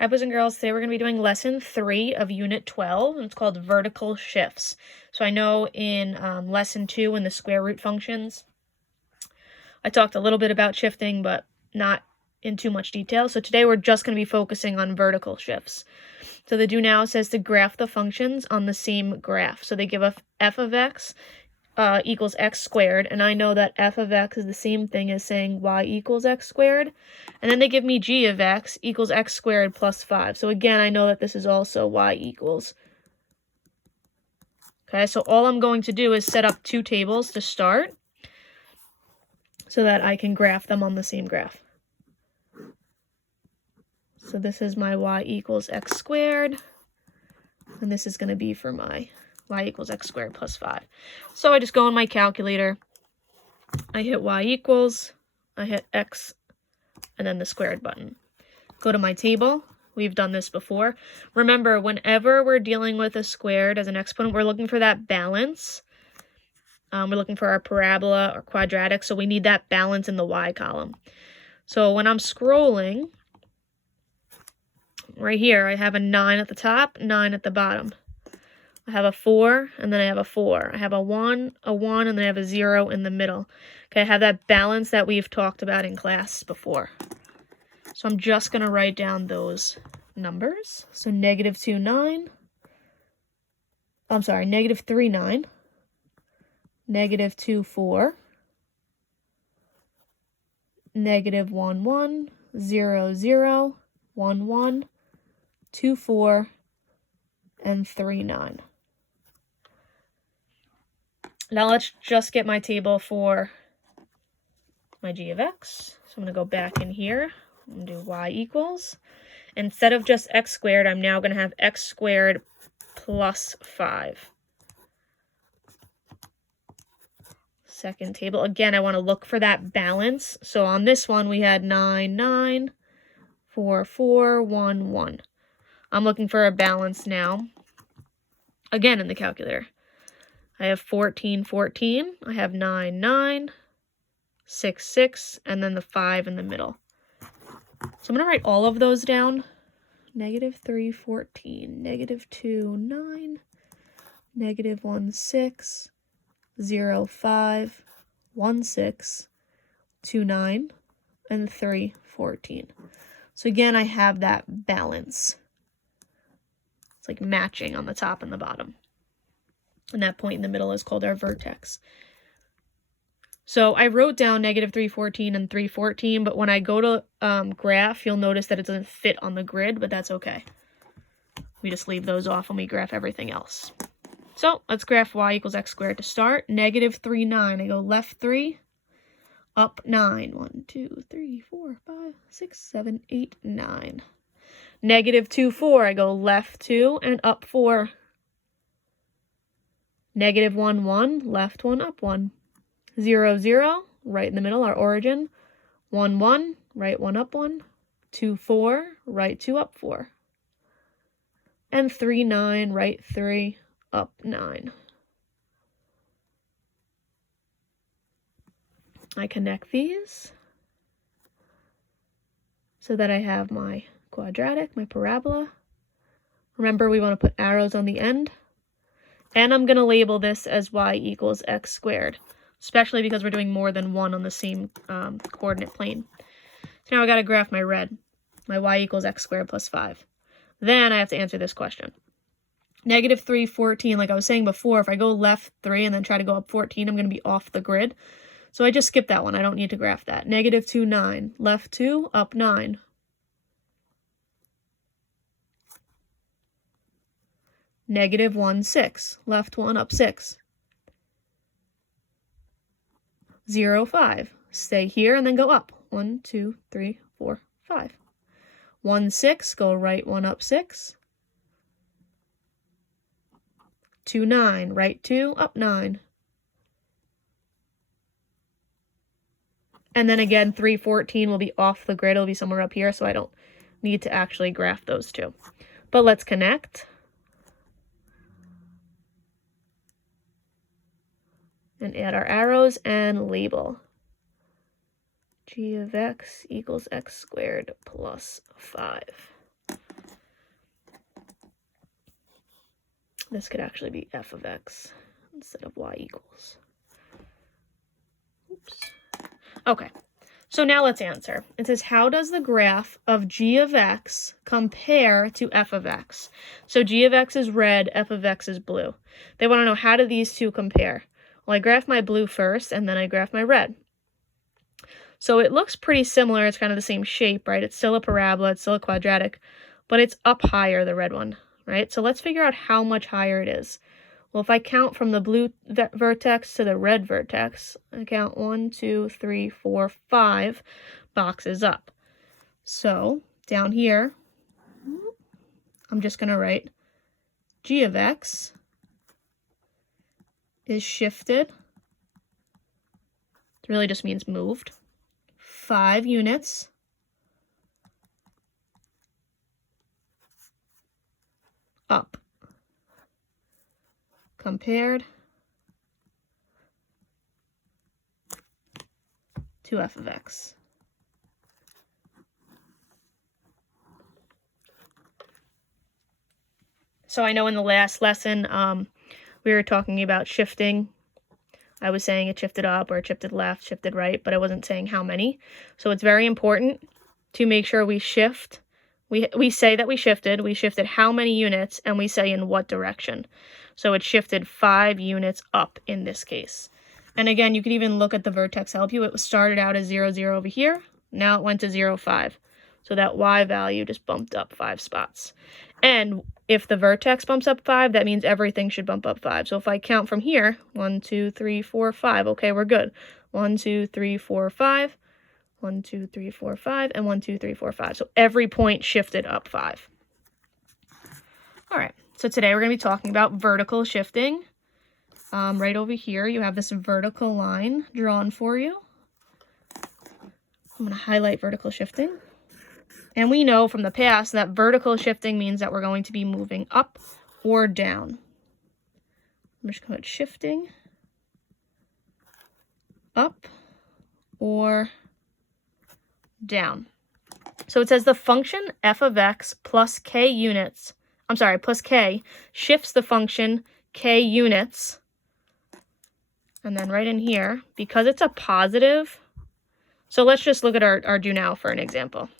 Hi, boys and girls. Today we're going to be doing lesson 3 of unit 12, and it's called vertical shifts. So I know in lesson 2 in the square root functions, I talked a little bit about shifting, but not in too much detail. So today we're just going to be focusing on vertical shifts. So the do now says to graph the functions on the same graph. So they give us f of x equals x squared, and I know that f of x is the same thing as saying y equals x squared, and then they give me g of x equals x squared plus 5. So again, I know that this is also y equals. Okay, so all I'm going to do is set up two tables to start so that I can graph them on the same graph. So this is my y equals x squared, and this is going to be for my y equals x squared plus 5. So I just go in my calculator, I hit y equals, I hit x, and then the squared button. Go to my table. We've done this before. Remember, whenever we're dealing with a squared as an exponent, we're looking for that balance. We're looking for our parabola or quadratic, so we need that balance in the y column. So when I'm scrolling, right here, I have a 9 at the top, 9 at the bottom. I have a 4, and then I have a 4. I have a 1, and then I have a 0 in the middle. Okay, I have that balance that we've talked about in class before. So I'm just going to write down those numbers. So -2, 9. I'm sorry, -3, 9. -2, 4. -1, 1. 0, 0. 1, 1. 2, 4. And 3, 9. Now let's just get my table for my g of x. So I'm going to go back in here and do y equals. Instead of just x squared, I'm now going to have x squared plus 5. Second table. Again, I want to look for that balance. So on this one, we had 9, 9, 4, 4, 1, 1. I'm looking for a balance now. Again, in the calculator. I have 14, 14. I have 9, 9, 6, 6, and then the 5 in the middle. So I'm going to write all of those down. -3, 14, -2, 9, -1, 6, 0, 5, 1, 6, 2, 9, and 3, 14. So again, I have that balance. It's like matching on the top and the bottom. And that point in the middle is called our vertex. So I wrote down -3, 14, and 3, 14, but when I go to graph, you'll notice that it doesn't fit on the grid, but that's okay. We just leave those off when we graph everything else. So let's graph y equals x squared to start. -3, 9. I go left 3, up 9. 1, 2, 3, 4, 5, 6, 7, 8, 9. -2, 4. I go left 2 and up 4. -1, 1. Left 1, up 1. 0, 0. Right in the middle, our origin. 1, 1. Right 1, up 1. 2, 4. Right 2, up 4. And 3, 9. Right 3, up 9. I connect these so that I have my quadratic, my parabola. Remember, we want to put arrows on the end. And I'm going to label this as y equals x squared, especially because we're doing more than one on the same coordinate plane. So now I got to graph my red, my y equals x squared plus 5. Then I have to answer this question. -3, 14, like I was saying before, if I go left 3 and then try to go up 14, I'm going to be off the grid. So I just skip that one. I don't need to graph that. -2, 9. Left 2, up 9. -1, 6. Left 1, up 6. 0, 5. Stay here and then go up. 1, 2, 3, 4, 5. 1, 6. Go right 1, up 6. 2, 9. Right 2, up 9. And then again, 3, 14 will be off the grid. It'll be somewhere up here, so I don't need to actually graph those two. But let's connect. And add our arrows and label. G of x equals x squared plus 5. This could actually be f of x instead of y equals. Oops. Okay, so now let's answer. It says, how does the graph of g of x compare to f of x? So g of x is red, f of x is blue. They want to know, how do these two compare? Well, I graph my blue first, and then I graph my red. So it looks pretty similar. It's kind of the same shape, right? It's still a parabola, it's still a quadratic, but it's up higher, the red one, right? So let's figure out how much higher it is. Well, if I count from the blue vertex to the red vertex, I count 1, 2, 3, 4, 5 boxes up. So down here, I'm just going to write g of x is shifted. It really just means moved. 5 units up compared to f of x. So I know in the last lesson we were talking about shifting. I was saying it shifted up or it shifted left, shifted right, but I wasn't saying how many. So it's very important to make sure we shift. We say that we shifted how many units, and we say in what direction. So it shifted 5 units up in this case. And again, you could even look at the vertex help you. It started out as 0, 0 over here. Now it went to 0, 5. So that y value just bumped up 5 spots. And if the vertex bumps up 5, that means everything should bump up 5. So if I count from here, 1, 2, 3, 4, 5. Okay, we're good. 1, 2, 3, 4, 5. 1, 2, 3, 4, 5, and 1, 2, 3, 4, 5. So every point shifted up 5. All right, so today we're going to be talking about vertical shifting. Right over here, you have this vertical line drawn for you. I'm going to highlight vertical shifting. And we know from the past that vertical shifting means that we're going to be moving up or down. I'm just going to put shifting up or down. So it says the function f of x plus k units, plus k, shifts the function k units. And then right in here, because it's a positive, so let's just look at our do now for an example.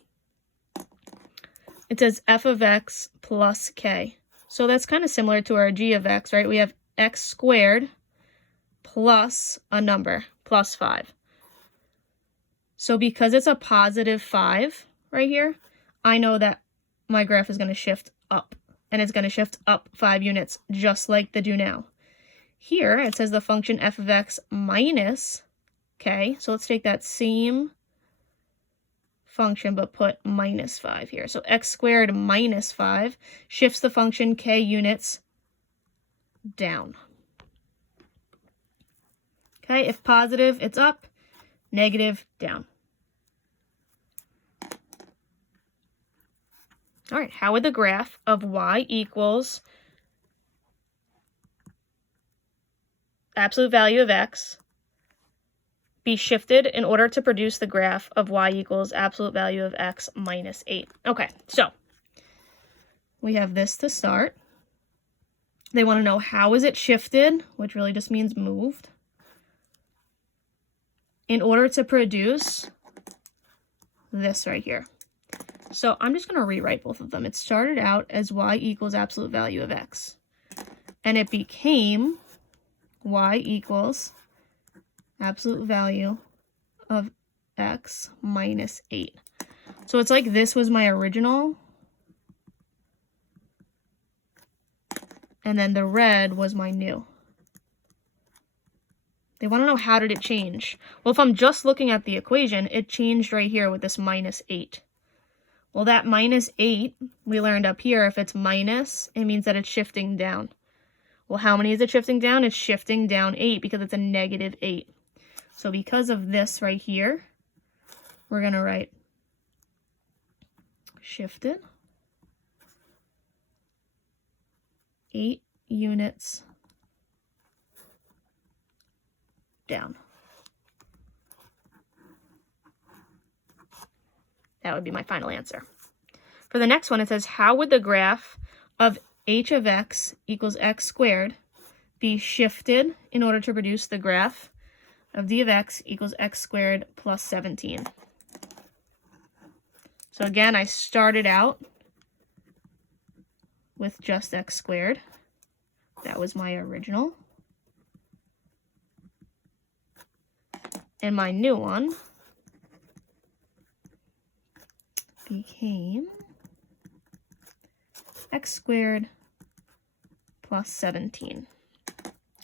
It says f of x plus k. So that's kind of similar to our g of x, right? We have x squared plus a number, plus 5. So because it's a positive 5 right here, I know that my graph is going to shift up. And it's going to shift up 5 units, just like the do now. Here, it says the function f of x minus k. So let's take that same function, but put minus 5 here. So x squared minus 5 shifts the function k units down. Okay, if positive, it's up. Negative, down. All right, how would the graph of y equals absolute value of x be shifted in order to produce the graph of y equals absolute value of x minus 8? Okay, so we have this to start. They want to know how is it shifted, which really just means moved, in order to produce this right here. So I'm just going to rewrite both of them. It started out as y equals absolute value of x, and it became y equals absolute value of x minus 8. So it's like this was my original, and then the red was my new. They want to know, how did it change? Well, if I'm just looking at the equation, it changed right here with this minus 8. Well, that minus 8, we learned up here, if it's minus, it means that it's shifting down. Well, how many is it shifting down? It's shifting down 8 because it's a negative 8. So because of this right here, we're going to write shifted 8 units down. That would be my final answer. For the next one, it says, how would the graph of h of x equals x squared be shifted in order to produce the graph of d of x equals x squared plus 17. So again, I started out with just x squared. That was my original. And my new one became x squared plus 17.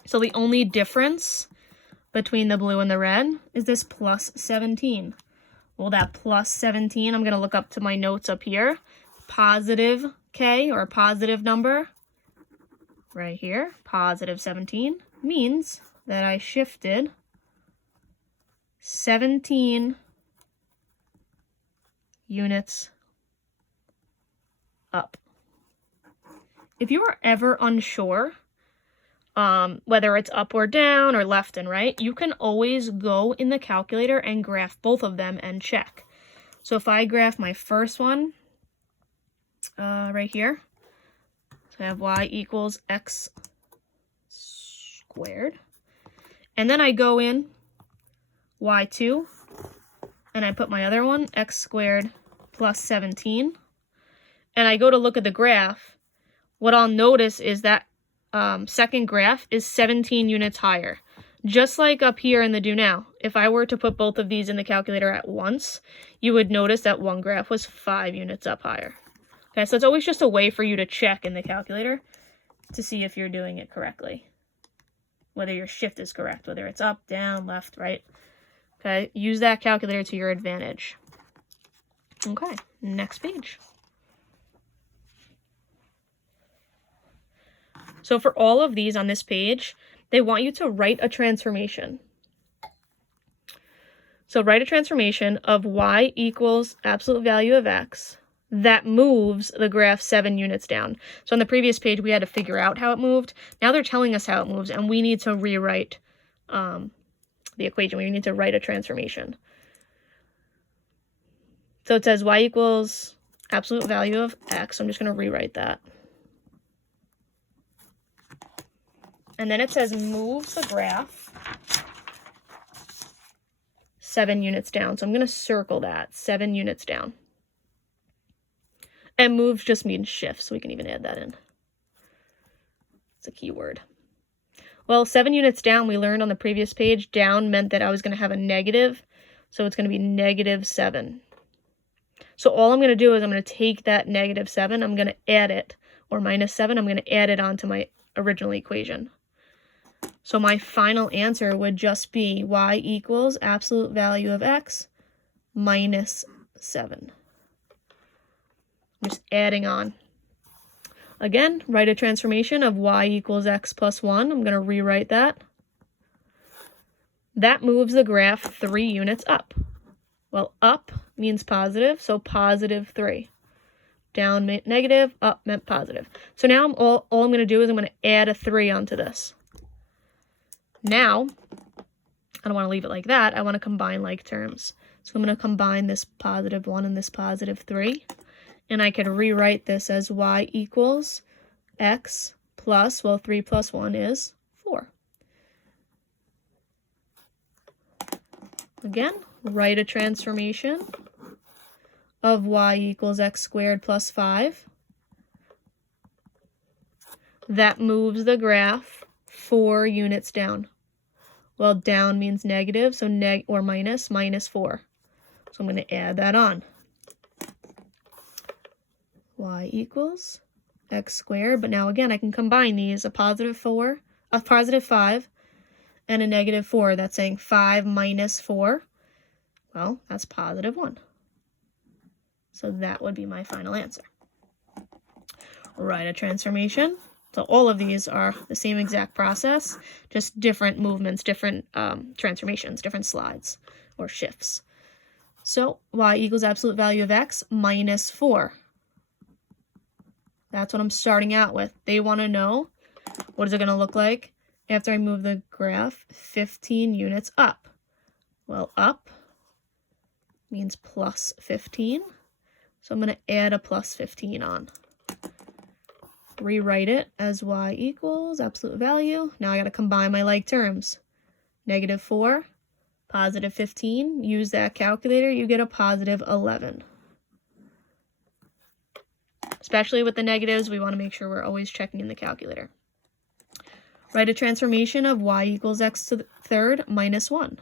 So the only difference between the blue and the red is this plus 17. Well, that plus 17, I'm going to look up to my notes up here. Positive k, or positive number, right here, positive 17, means that I shifted 17 units up. If you are ever unsure whether it's up or down or left and right, you can always go in the calculator and graph both of them and check. So if I graph my first one right here, so I have y equals x squared, and then I go in y2, and I put my other one, x squared plus 17, and I go to look at the graph, what I'll notice is that second graph is 17 units higher. Just like up here in the do now, if I were to put both of these in the calculator at once, you would notice that one graph was 5 units up higher. Okay, so it's always just a way for you to check in the calculator to see if you're doing it correctly. Whether your shift is correct, whether it's up, down, left, right. Okay, use that calculator to your advantage. Okay, next page. So for all of these on this page, they want you to write a transformation. So write a transformation of y equals absolute value of x that moves the graph 7 units down. So on the previous page, we had to figure out how it moved. Now they're telling us how it moves, and we need to rewrite the equation. We need to write a transformation. So it says y equals absolute value of x. So I'm just going to rewrite that. And then it says moves the graph 7 units down. So I'm going to circle that, 7 units down. And moves just means shift, so we can even add that in. It's a keyword. Well, 7 units down, we learned on the previous page, down meant that I was going to have a negative, so it's going to be -7. So all I'm going to do is I'm going to take that -7, I'm going to add it, or -7, I'm going to add it onto my original equation. So my final answer would just be y equals absolute value of x minus 7. I'm just adding on. Again, write a transformation of y equals x plus 1. I'm going to rewrite that. That moves the graph 3 units up. Well, up means positive, so positive 3. Down meant negative, up meant positive. So now all I'm going to do is I'm going to add a 3 onto this. Now, I don't want to leave it like that. I want to combine like terms. So I'm going to combine this positive 1 and this positive 3. And I can rewrite this as y equals x plus, well, 3 plus 1 is 4. Again, write a transformation of y equals x squared plus 5. That moves the graph 4 units down. Well, down means negative, so minus 4. So I'm going to add that on. Y equals x squared, but now again I can combine these, a positive 5, and a -4. That's saying 5 minus 4. Well, that's positive 1. So that would be my final answer. Write a transformation. So all of these are the same exact process, just different movements, different transformations, different slides or shifts. So y equals absolute value of x minus 4. That's what I'm starting out with. They want to know, what is it going to look like after I move the graph 15 units up? Well, up means plus 15. So I'm going to add a plus 15 on. rewrite it as y equals absolute value. Now I got to combine my like terms. -4, positive 15. Use that calculator, you get a positive 11. Especially with the negatives, we want to make sure we're always checking in the calculator. Write a transformation of y equals x to the third minus 1.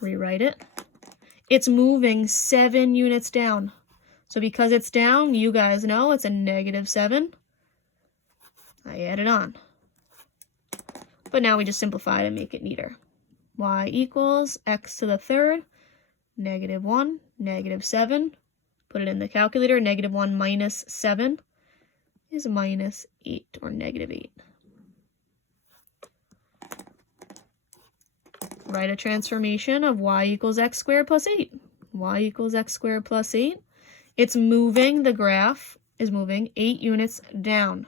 Rewrite it. It's moving 7 units down. So because it's down, you guys know it's a -7. I add it on. But now we just simplify to make it neater. Y equals x to the third, -1, -7. Put it in the calculator. -1 minus 7 is -8 or -8. Write a transformation of y equals x squared plus 8. Y equals x squared plus 8. It's moving, the graph is moving 8 units down.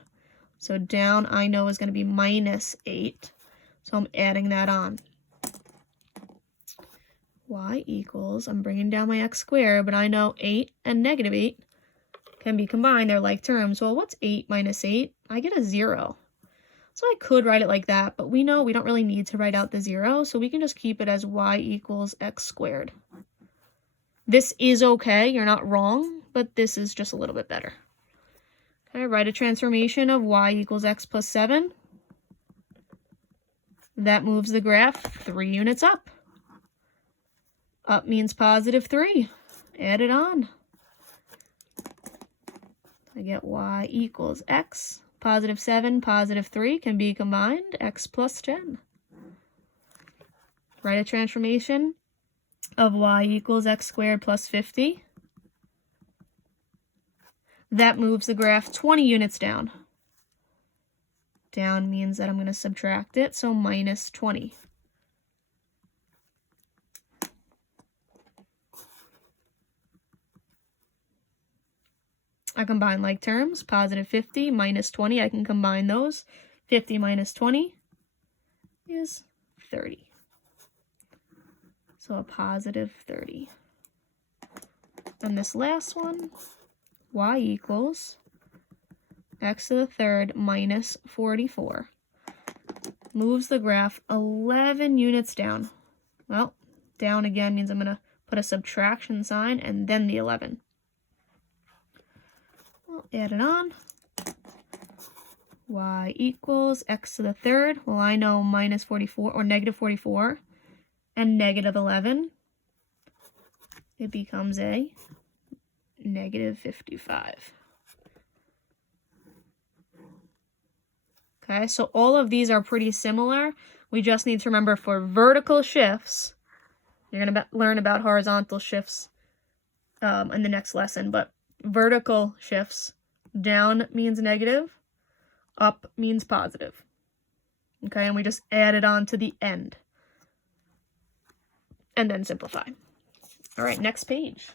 So down I know is going to be -8. So I'm adding that on. Y equals, I'm bringing down my x squared, but I know 8 and -8 can be combined. They're like terms. Well, what's 8 minus 8? I get a 0. So I could write it like that, but we know we don't really need to write out the 0, so we can just keep it as y equals x squared. This is okay, you're not wrong, but this is just a little bit better. Okay, write a transformation of y equals x plus 7. That moves the graph 3 units up. Up means positive 3. Add it on. I get y equals x. Positive 7, positive 3 can be combined. X plus 10. Write a transformation of y equals x squared plus 50. That moves the graph 20 units down. Down means that I'm going to subtract it, so minus 20. I combine like terms, positive 50 minus 20, I can combine those. 50 minus 20 is 30. So a positive 30. And this last one, y equals x to the third minus 44. Moves the graph 11 units down. Well, down again means I'm going to put a subtraction sign and then the 11. We'll add it on. Y equals x to the third. Well, I know minus 44 or negative 44 and negative 11. It becomes a negative 55. Okay, so all of these are pretty similar. We just need to remember for vertical shifts, you're going to learn about horizontal shifts in the next lesson, but vertical shifts, down means negative, up means positive. Okay, and we just add it on to the end. And then simplify. All right, next page.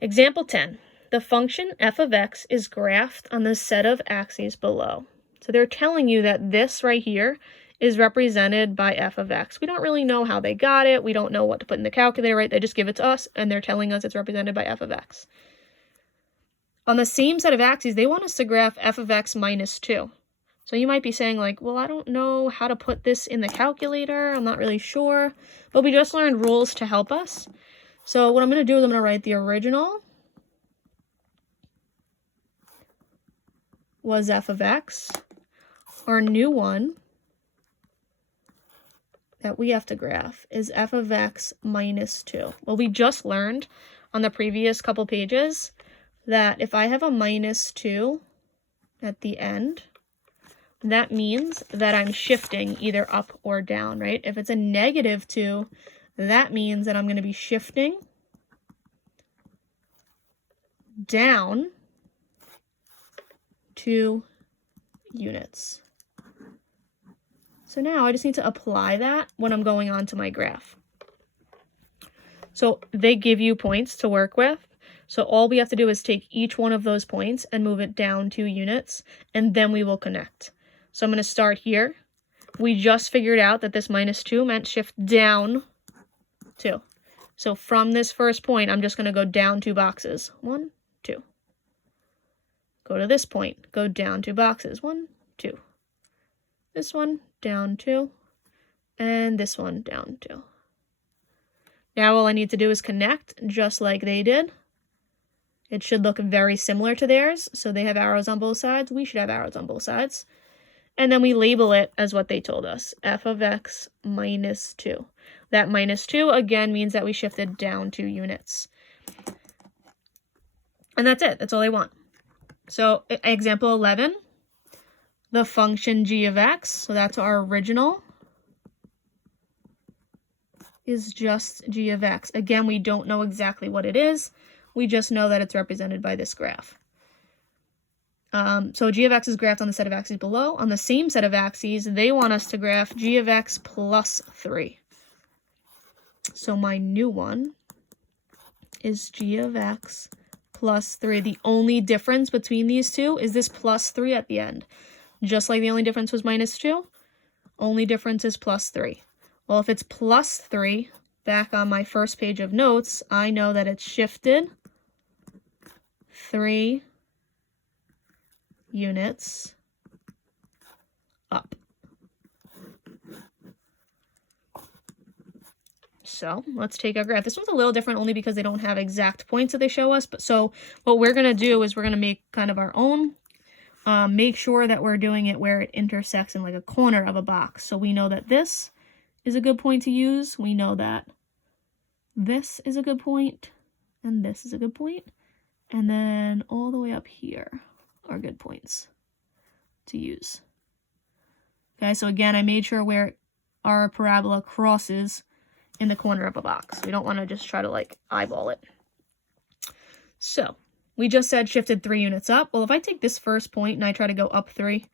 Example 10. The function f of x is graphed on the set of axes below. So they're telling you that this right here is represented by f of x. We don't really know how they got it. We don't know what to put in the calculator, right? They just give it to us, and they're telling us it's represented by f of x. On the same set of axes, they want us to graph f of x minus 2. So you might be saying like, well, I don't know how to put this in the calculator. I'm not really sure. But we just learned rules to help us. So what I'm going to do is I'm going to write the original was f of x. Our new one that we have to graph is f of x minus 2. Well, we just learned on the previous couple pages that if I have a minus 2 at the end, that means that I'm shifting either up or down, right? If it's a negative 2, that means that I'm going to be shifting down 2 units. So now I just need to apply that when I'm going on to my graph. So they give you points to work with. So all we have to do is take each one of those points and move it down 2 units, and then we will connect. So I'm going to start here. We just figured out that this minus 2 meant shift down 2. So from this first point, I'm just going to go down 2 boxes. 1, 2. Go to this point, go down 2 boxes. 1, 2. This one, down 2. And this one, down 2. Now all I need to do is connect just like they did. It should look very similar to theirs. So they have arrows on both sides. We should have arrows on both sides. And then we label it as what they told us, f of x minus 2. That minus 2, again, means that we shifted down 2 units. And that's it. That's all they want. So example 11, the function g of x, so that's our original, is just g of x. Again, we don't know exactly what it is. We just know that it's represented by this graph. So g of x is graphed on the set of axes below. On the same set of axes, they want us to graph g of x plus 3. So my new one is g of x plus 3. The only difference between these two is this plus 3 at the end. Just like the only difference was minus 2, only difference is plus 3. Well, if it's plus 3, back on my first page of notes, I know that it's shifted 3 units up. So let's take our graph. This one's a little different only because they don't have exact points that they show us. But so what we're going to do is we're going to make kind of our own. Make sure that we're doing it where it intersects in like a corner of a box. So we know that this is a good point to use. We know that this is a good point, and this is a good point. And then all the way up here are good points to use. Okay, so again, I made sure where our parabola crosses in the corner of a box. We don't want to just try to like eyeball it. So we just said shifted 3 units up. Well, if I take this first point and I try to go up 3,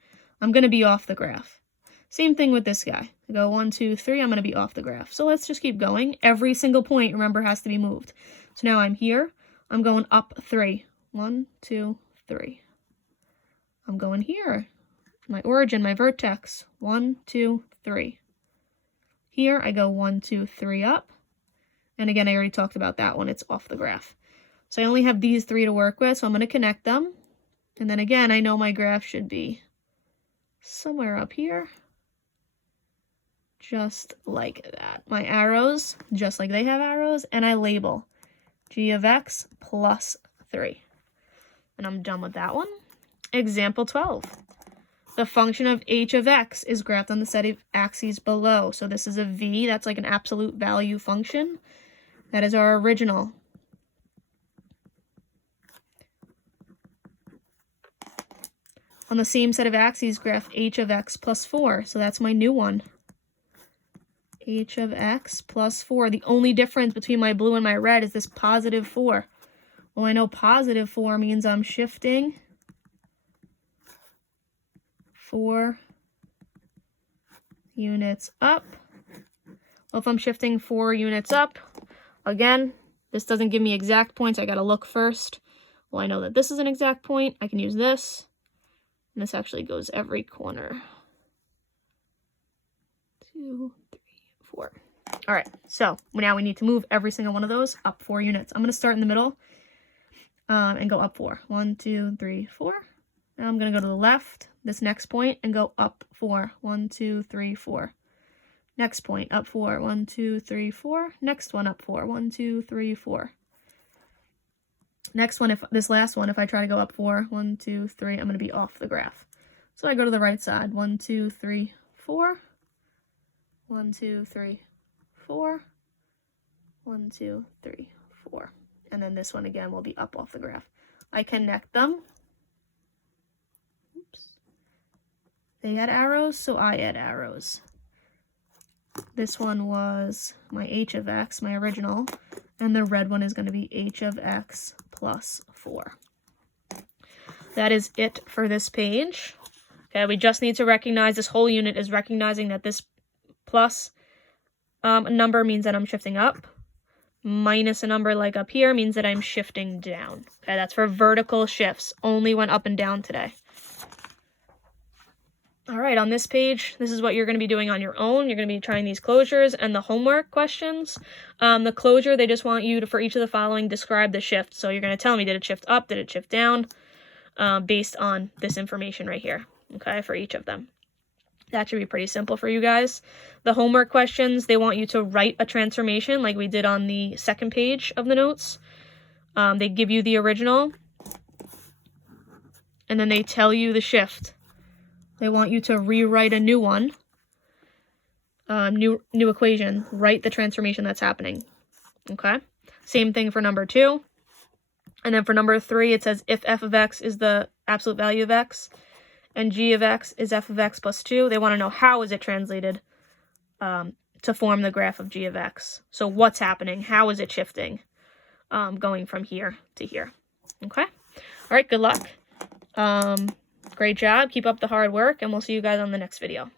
I'm going to be off the graph. Same thing with this guy. I go 1, 2, 3, I'm going to be off the graph. So let's just keep going. Every single point, remember, has to be moved. So now I'm here. I'm going up 3. 1, 2, 3. I'm going here. My origin, my vertex. 1, 2, 3. Here I go 1, 2, 3 up. And again, I already talked about that one. It's off the graph. So I only have these 3 to work with, so I'm going to connect them. And then again, I know my graph should be somewhere up here. Just like that. My arrows, just like they have arrows, and I label g of x plus 3. And I'm done with that one. Example 12. The function of h of x is graphed on the set of axes below. So this is a v, that's like an absolute value function. That is our original. On the same set of axes, graph h of x plus 4. So that's my new one. H of x plus 4. The only difference between my blue and my red is this positive 4. Well, I know positive 4 means I'm shifting 4 units up. Well, if I'm shifting 4 units up, again, this doesn't give me exact points. I got to look first. Well, I know that this is an exact point. I can use this. And this actually goes every corner. 2, 3, 4. All right, so now we need to move every single one of those up 4 units. I'm going to start in the middle and go up 4. 1, 2, 3, 4. Now I'm going to go to the left, this next point, and go up 4. 1, 2, 3, 4. Next point, up 4. 1, 2, 3, 4. Next one, up 4. 1, 2, 3, 4. Next one, if this last one, if I try to go up 4, 1, 2, 3, I'm going to be off the graph. So I go to the right side. 1, 2, 3, 4. 1, 2, 3, 4. 1, 2, 3, 4. And then this one again will be up off the graph. I connect them. Oops. They had arrows, so I add arrows. This one was my h of x, my original, and the red one is going to be h of x plus 4. That is it for this page. Okay, we just need to recognize this whole unit is recognizing that this plus number means that I'm shifting up. Minus a number like up here means that I'm shifting down. Okay, that's for vertical shifts. Only went up and down today. All right, on this page, this is what you're going to be doing on your own. You're going to be trying these closures and the homework questions. The closure, they just want you to, for each of the following, describe the shift. So you're going to tell me, did it shift up? Did it shift down? Based on this information right here, okay, for each of them. That should be pretty simple for you guys. The homework questions, they want you to write a transformation like we did on the second page of the notes. They give you the original, and then they tell you the shift. They want you to rewrite a new one, new equation, write the transformation that's happening, okay? Same thing for number 2. And then for number 3, it says if f of x is the absolute value of x, and g of x is f of x plus 2, they want to know how is it translated to form the graph of g of x. So what's happening? How is it shifting going from here to here? Okay? All right, good luck. Great job. Keep up the hard work, and we'll see you guys on the next video.